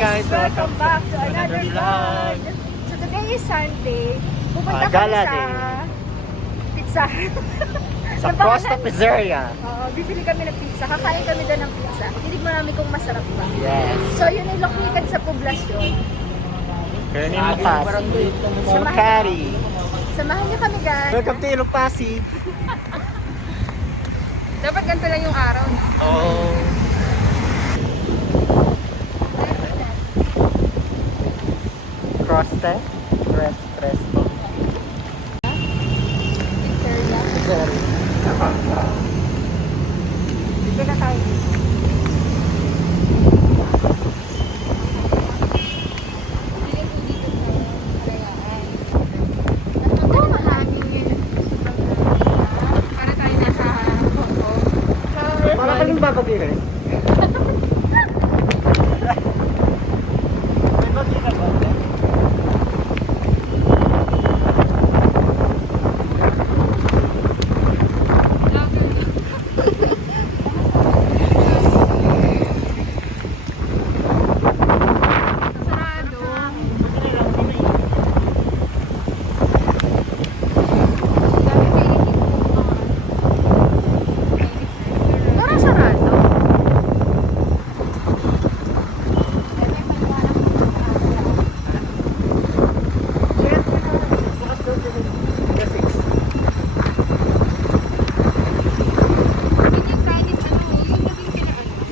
guys, welcome back to another vlog. So today is Sunday. Pupunta kami sa pizza. Sa CROSTA PIZZERIA. Bibili kami ng pizza. Kakain kami doon ng pizza. Tinig mo namin kung masarap ba. Yes. So yun yung located sa Poblacion. Kaya ni Makati. MAKATI. Samahan niyo kami guys. Welcome to Ilopasi. Dapat ganito lang yung araw. Oh. CROSTA Resto. PIZZERIA. Dito na tayo. Para ka yung babagay. May bagay ka ba?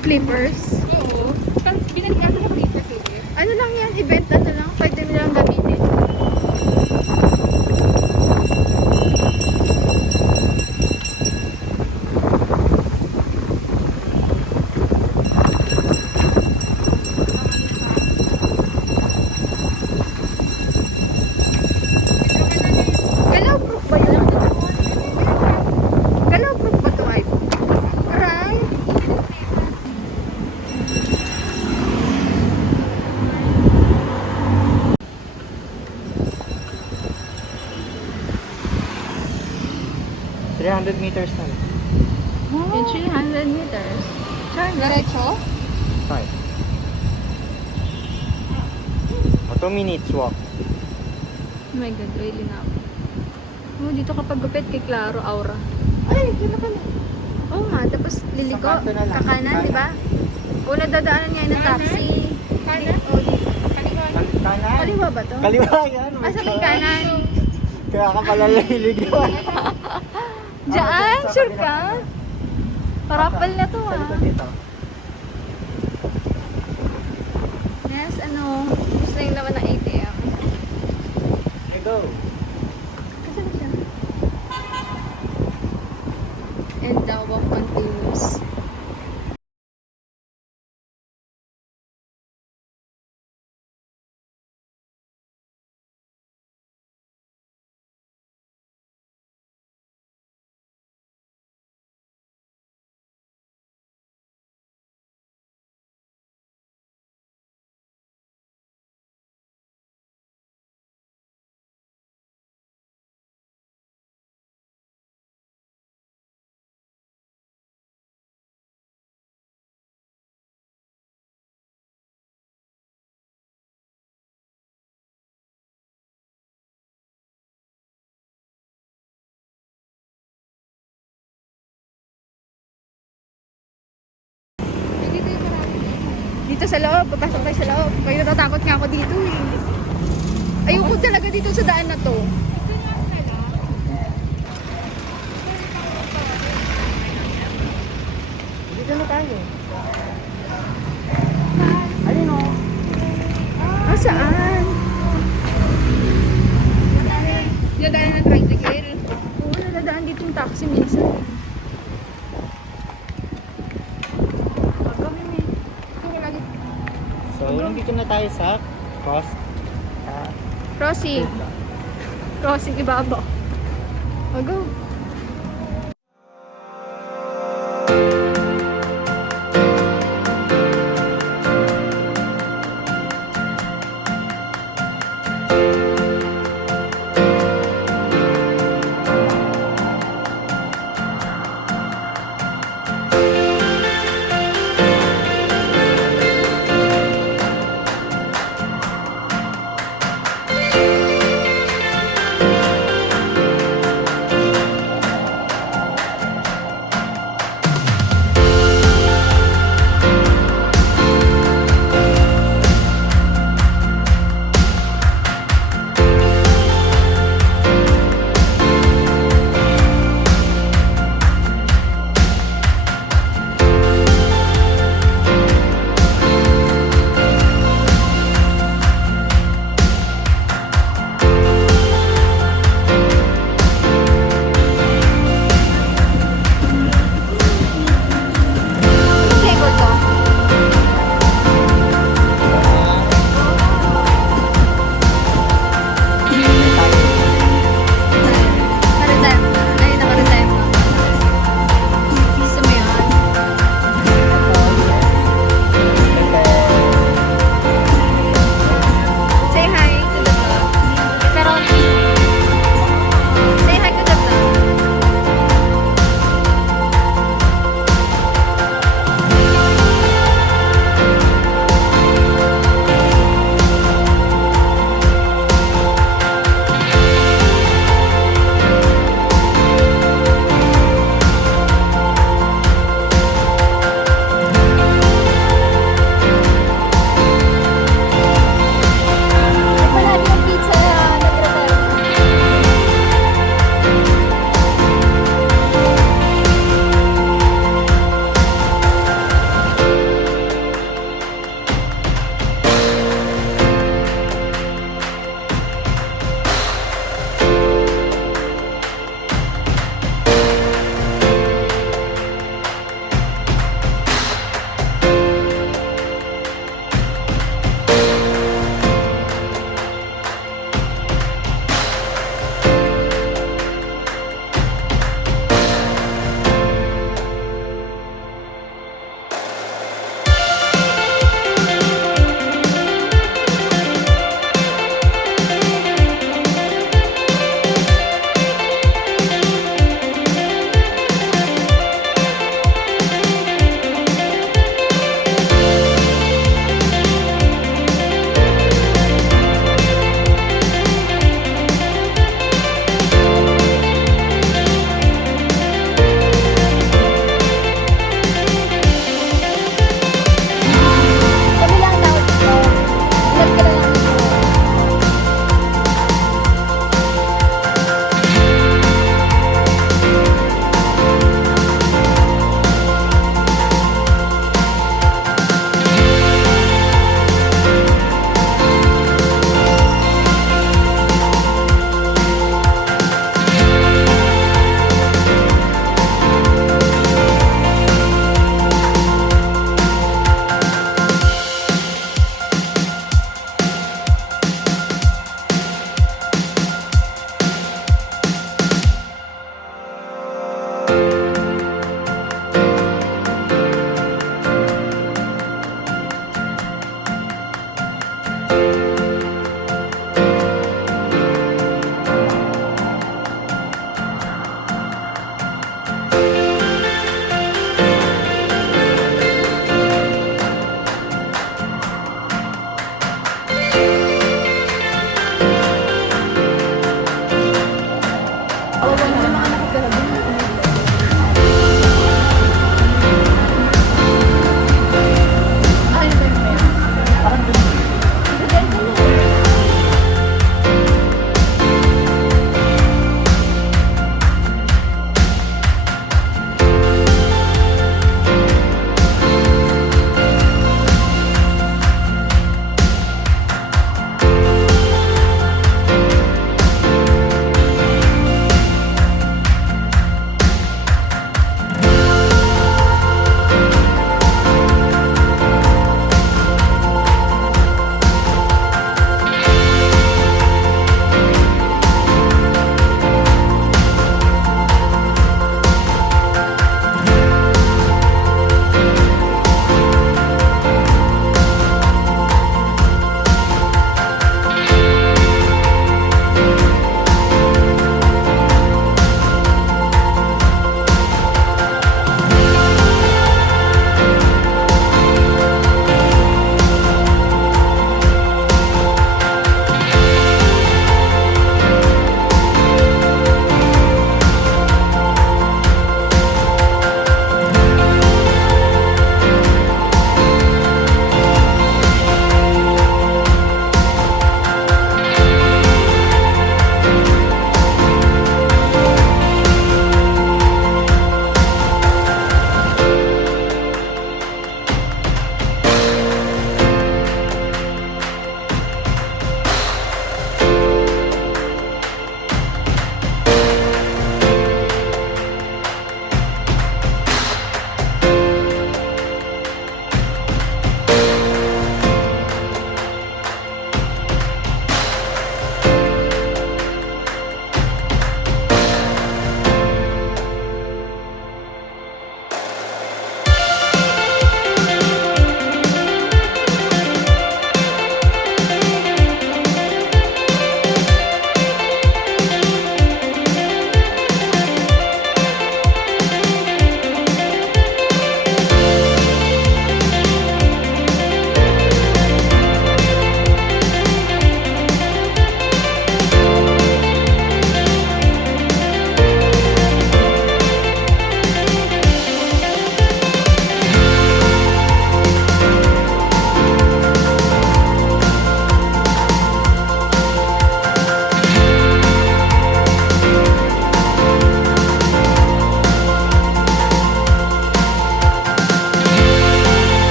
Flippers? Oo. Binalikan ko na flippers eh. Ano lang yan? Event ano lang? Pwede nilang gamitin. Galaw proof ba yun? Galaw proof ba ito ay? Aray! meters na lang. In 300 meters. Diretso? Fine. 2 minutes walk. Oh my God, oily na ako. Oh, dito kapag gupit kay Claro, Aura. Ay, dito ka na. Oo nga, tapos liliko, Sa kanto na lang. kakanan, di ba? Una dadaanan ngayon ng taxi. Kanan? Oh, Kaliwa. Kanan. kaliwa ba to? Kaliwa yan. Ah, sa may kanan. Kaya ka pala lilig. Diyan, sure ka? Parapal na to Sa ah. likod dito. Yes, ano, gusto yung laman ng ATM. Okay, go. Kasi na siya. And the walk continues. Dito yung marami. Dito sa loob, papasok tayo sa loob. Kayo natatakot nga ako dito eh. Ayoko talaga dito sa daan na to. Dito na tayo. Ayun o. Ah, saan? Dinadaan ng tricycle. Oo, nadadaan dito yung taxi minsan. Wag kami may. Kung lagi. So, nandito na tayo sa CROSTA. Crossing. Crossing ibabaw. O, go.